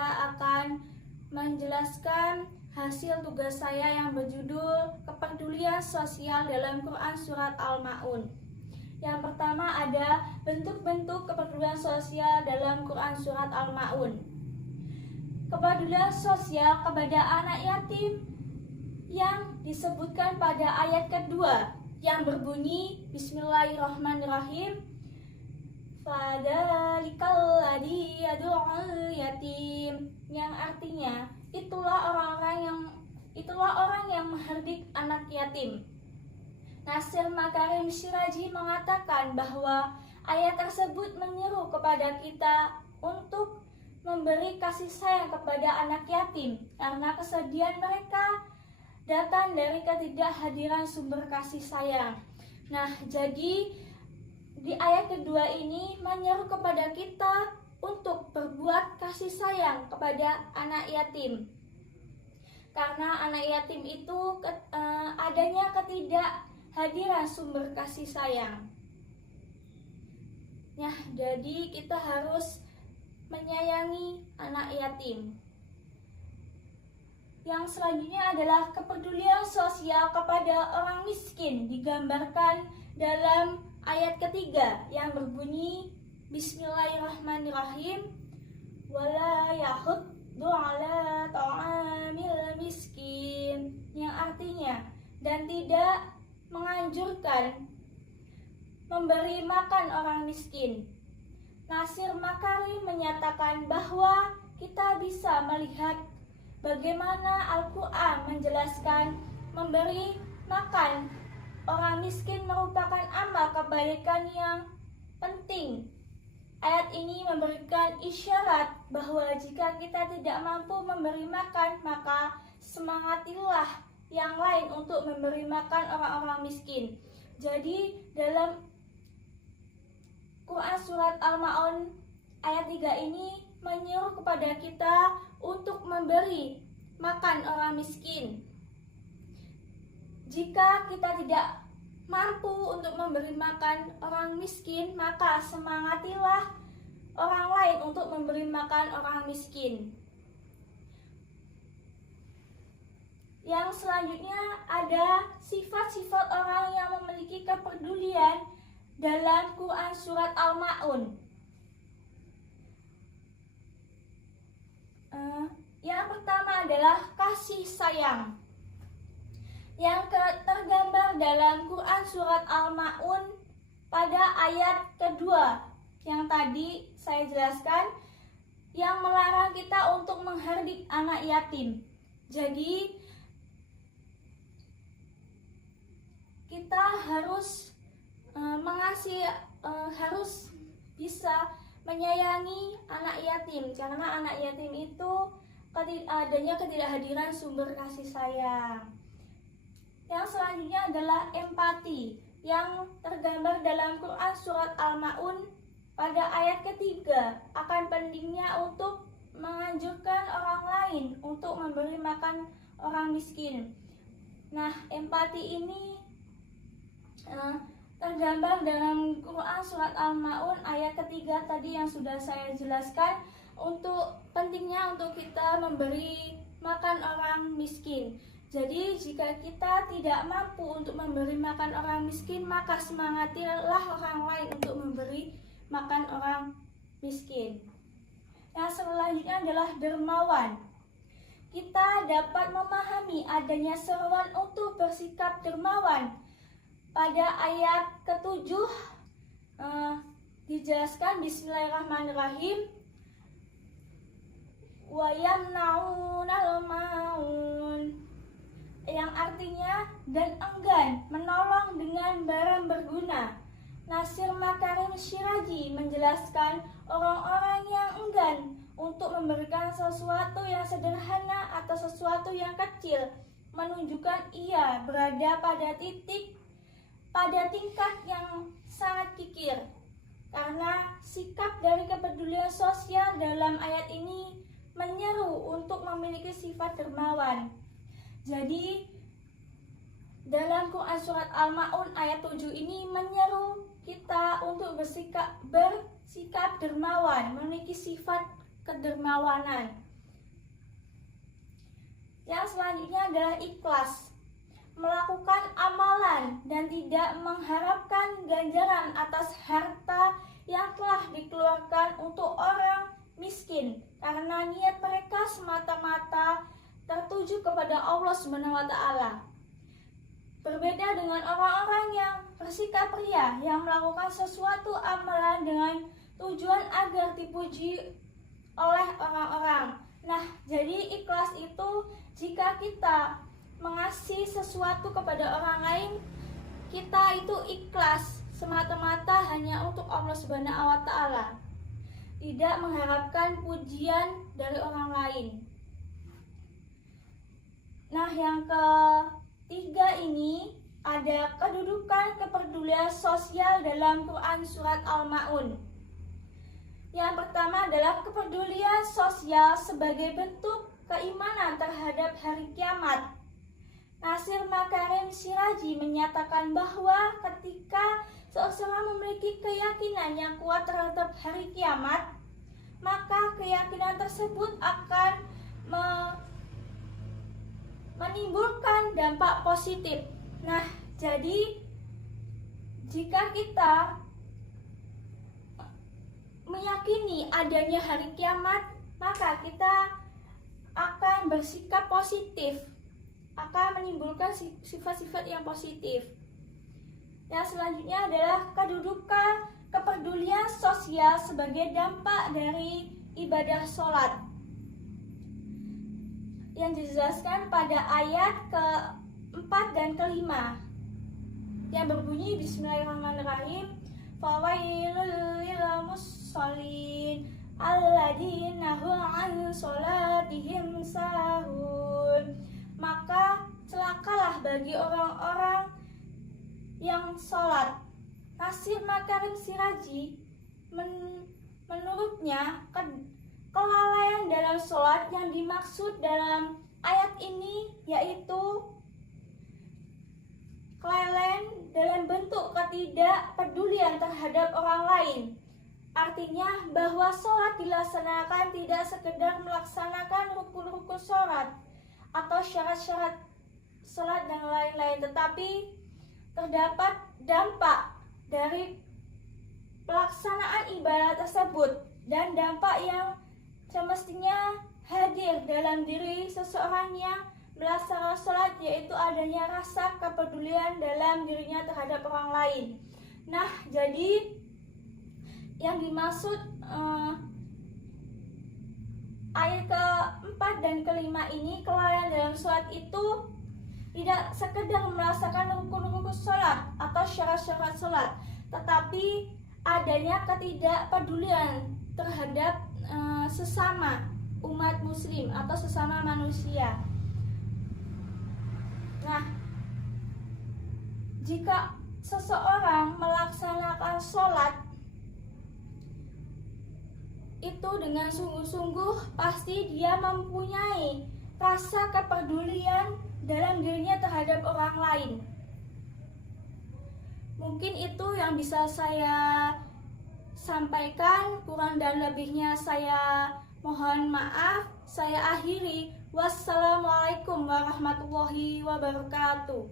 saya akan menjelaskan hasil tugas saya yang berjudul Kepedulian Sosial dalam Quran Surat Al-Ma'un. Yang pertama ada bentuk-bentuk kepedulian sosial dalam Quran Surat Al-Ma'un. Kepedulian sosial kepada anak yatim yang disebutkan pada ayat kedua yang berbunyi Bismillahirrahmanirrahim, Fadzalikal ladzi yad'ul yatim, yang artinya itulah orang yang menghardik anak yatim. Nasir Makarim Syiraji mengatakan bahwa ayat tersebut menyeru kepada kita untuk memberi kasih sayang kepada anak yatim karena kesedihan mereka datang dari ketidakhadiran sumber kasih sayang. Nah, jadi di ayat kedua ini menyeru kepada kita untuk berbuat kasih sayang kepada anak yatim. Karena anak yatim itu adanya ketidakhadiran sumber kasih sayang. Nah, jadi kita harus menyayangi anak yatim. Yang selanjutnya adalah kepedulian sosial kepada orang miskin, digambarkan dalam ayat ketiga yang berbunyi Bismillahirrahmanirrahim, wala yahuddu ala ta'amil miskin, yang artinya dan tidak menganjurkan memberi makan orang miskin. Nasir Makarim menyatakan bahwa kita bisa melihat bagaimana Al-Quran menjelaskan memberi makan orang miskin merupakan amal kebaikan yang penting. Ayat ini memberikan isyarat bahwa jika kita tidak mampu memberi makan, maka semangatilah yang lain untuk memberi makan orang-orang miskin. Jadi dalam Quran Surat Al-Ma'un ayat 3 ini menyuruh kepada kita untuk memberi makan orang miskin. Jika kita tidak mampu untuk memberi makan orang miskin, maka semangatilah orang lain untuk memberi makan orang miskin. Yang selanjutnya ada sifat-sifat orang yang memiliki kepedulian dalam Quran Surat Al-Ma'un. Yang pertama adalah kasih sayang, yang tergambar dalam Quran Surat Al-Ma'un pada ayat kedua yang tadi saya jelaskan, yang melarang kita untuk menghardik anak yatim. Jadi kita harus harus bisa menyayangi anak yatim, karena anak yatim itu adanya ketidakhadiran sumber kasih sayang. Yang selanjutnya adalah empati, yang tergambar dalam Quran Surat Al-Ma'un pada ayat ketiga akan pentingnya untuk menganjurkan orang lain untuk memberi makan orang miskin. Nah, empati ini tergambar dalam Quran Surat Al-Ma'un ayat ketiga tadi yang sudah saya jelaskan, untuk pentingnya untuk kita memberi makan orang miskin. Jadi jika kita tidak mampu untuk memberi makan orang miskin, maka semangatilah orang lain untuk memberi makan orang miskin. Yang selanjutnya adalah dermawan. Kita dapat memahami adanya seruan untuk bersikap dermawan. Pada ayat ke-7 dijelaskan Bismillahirrahmanirrahim, wa yamna'unal ma'un, yang artinya dan enggan menolong dengan barang berguna. Nasir Makarim Syiraji menjelaskan orang-orang yang enggan untuk memberikan sesuatu yang sederhana atau sesuatu yang kecil menunjukkan ia berada pada tingkat yang sangat kikir. Karena sikap dari kepedulian sosial dalam ayat ini menyeru untuk memiliki sifat dermawan. Jadi dalam Quran Surat Al-Ma'un ayat 7 ini menyeru kita untuk bersikap dermawan, memiliki sifat kedermawanan. Yang selanjutnya adalah ikhlas, melakukan amalan dan tidak mengharapkan ganjaran atas harta yang telah dikeluarkan untuk orang miskin, karena niat mereka semata-mata tertuju kepada Allah Subhanahu wa Ta'ala. Berbeda dengan orang-orang yang bersikap ria, yang melakukan sesuatu amalan dengan tujuan agar dipuji oleh orang-orang. Nah, jadi ikhlas itu jika kita mengasihi sesuatu kepada orang lain, kita itu ikhlas semata-mata hanya untuk Allah Subhanahu wa Ta'ala, tidak mengharapkan pujian dari orang lain. Nah, yang ketiga ini ada kedudukan kepedulian sosial dalam Quran surat Al-Ma'un. Yang pertama adalah kepedulian sosial sebagai bentuk keimanan terhadap hari kiamat. Nasir Makarim Siraji menyatakan bahwa ketika seseorang memiliki keyakinan yang kuat terhadap hari kiamat, maka keyakinan tersebut akan menimbulkan dampak positif. Nah, jadi jika kita meyakini adanya hari kiamat, maka kita akan bersikap positif, akan menimbulkan sifat-sifat yang positif. Yang selanjutnya adalah kedudukan kepedulian sosial sebagai dampak dari ibadah sholat, yang dijelaskan pada ayat ke-4 dan ke-5 yang berbunyi Bismillahirrahmanirrahim, fawailul lil musallin alladzina hum an sholatihim sahun. Maka celakalah bagi orang-orang yang sholat. Nasir Makarim Siraji menurutnya kelalaian dalam sholat yang dimaksud dalam ayat ini yaitu kelalaian dalam bentuk ketidakpedulian terhadap orang lain. Artinya bahwa sholat dilaksanakan tidak sekedar melaksanakan rukun-rukun sholat atau syarat-syarat sholat dan lain-lain, tetapi terdapat dampak dari pelaksanaan ibadah tersebut dan dampak yang semestinya hadir dalam diri seseorang yang melaksanakan sholat, yaitu adanya rasa kepedulian dalam dirinya terhadap orang lain. Nah, jadi yang dimaksud ayat ke-4 dan ke-5 ini, kelalaian dalam sholat itu tidak sekedar merasakan rukun-rukun sholat atau syarat-syarat sholat, tetapi adanya ketidakpedulian terhadap sesama umat muslim atau sesama manusia. Nah, jika seseorang melaksanakan sholat itu dengan sungguh-sungguh, pasti dia mempunyai rasa kepedulian dalam dirinya terhadap orang lain. Mungkin itu yang bisa saya sampaikan, kurang dan lebihnya saya mohon maaf. Saya akhiri. Wassalamualaikum warahmatullahi wabarakatuh.